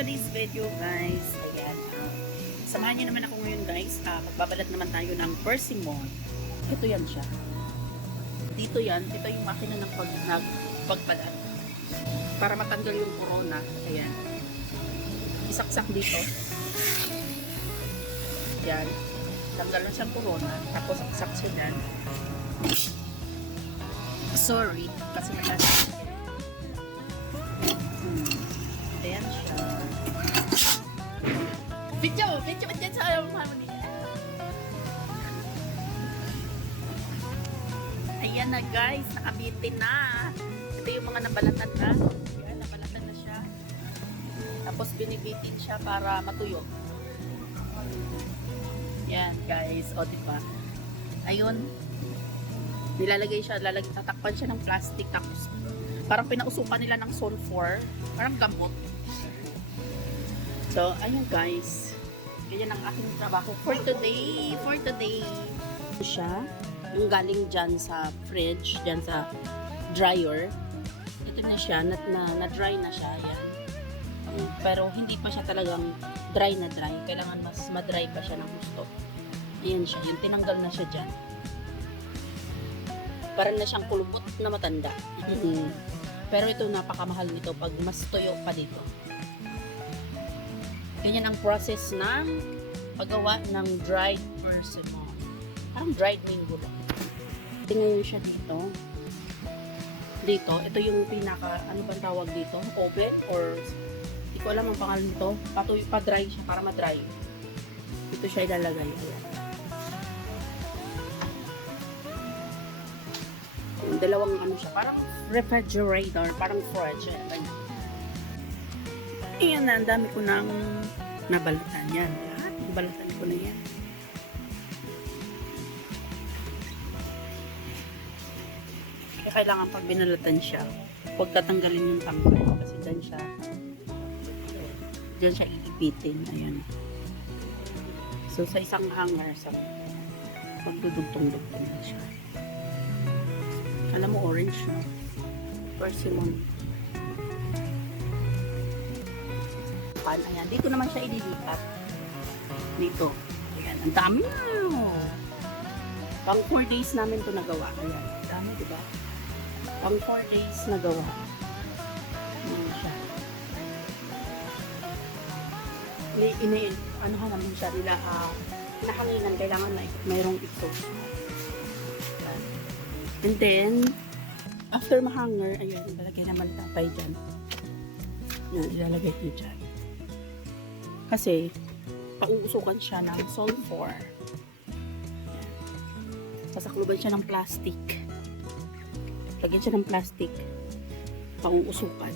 today's video guys, ayan, samahan niyo naman ako ngayon guys, magbabalat naman tayo ng persimmon. Ito yan siya. Dito yan, ito yung makina ng pagbalat. Para matanggal yung corona, ayan. Isaksak dito. Yan. Tanggal na siyang corona, tapos saksak siya dyan. Sorry, kasi nagkasakit. Ayan siya. Video ba dyan sa ayaw mo niya? Ayan na guys, nakabitin na. Ito yung mga nabalatan na. Ayan, nabalatan na siya. Tapos binibitin siya para matuyo. Yan guys, o diba? Ayun. Nilalagay siya, tatakpan siya ng plastic. Tapos parang pinausupan nila ng sulfur. Parang gamot. So, ayun guys. Ganyan ang aking trabaho for today. Ito siya. Yung galing dyan sa fridge, dyan sa dryer. Ito na siya. Na-dry na siya. Ayan. Pero hindi pa siya talagang dry na dry. Kailangan mas ma-dry pa siya ng gusto. Ayan siya. Yung tinanggal na siya dyan. Parang na siyang kulubot na matanda. Pero ito napakamahal nito pag mas tuyo pa dito. Ganyan ang process ng paggawa ng dried persimmon. Parang dried mango lang. Tingnan siya dito. Ito yung pinaka, ano bang tawag dito? Oven or hindi ko alam ang pangalan nito. Patuyo pa dry siya para ma-dry. Ito siya ilalagay. Ayan. Yung dalawang ano siya, parang refrigerator, parang fridge. Ayan na, ang dami ko nang nabalatan yan. Nabalatan ko na yan. Kaya kailangan pag binalatan siya, huwag tatanggalin yung tangkay. Kasi dyan siya iipitin. Ayan. So, sa isang hanger, magdudugtong-dugtong na siya. Alam mo, orange, no? Persimmon. Ayan, dito naman siya ililipat. Dito. Ayan, ang dami na. Pang 4 days namin ito nagawa. Ayan, ang dami, diba? Pang 4 days nagawa. Ayan siya. Ano ka naman siya nila, nahanginan, kailangan na mayroong exhaust. And then, after mahanger, ayan, ilalagay naman tapay dyan. Yan, ilalagay ko dyan. Kasi, pauusukan siya ng sulfur. Ayan. Sasakluban siya ng plastic. Lagyan siya ng plastic. Pauusukan.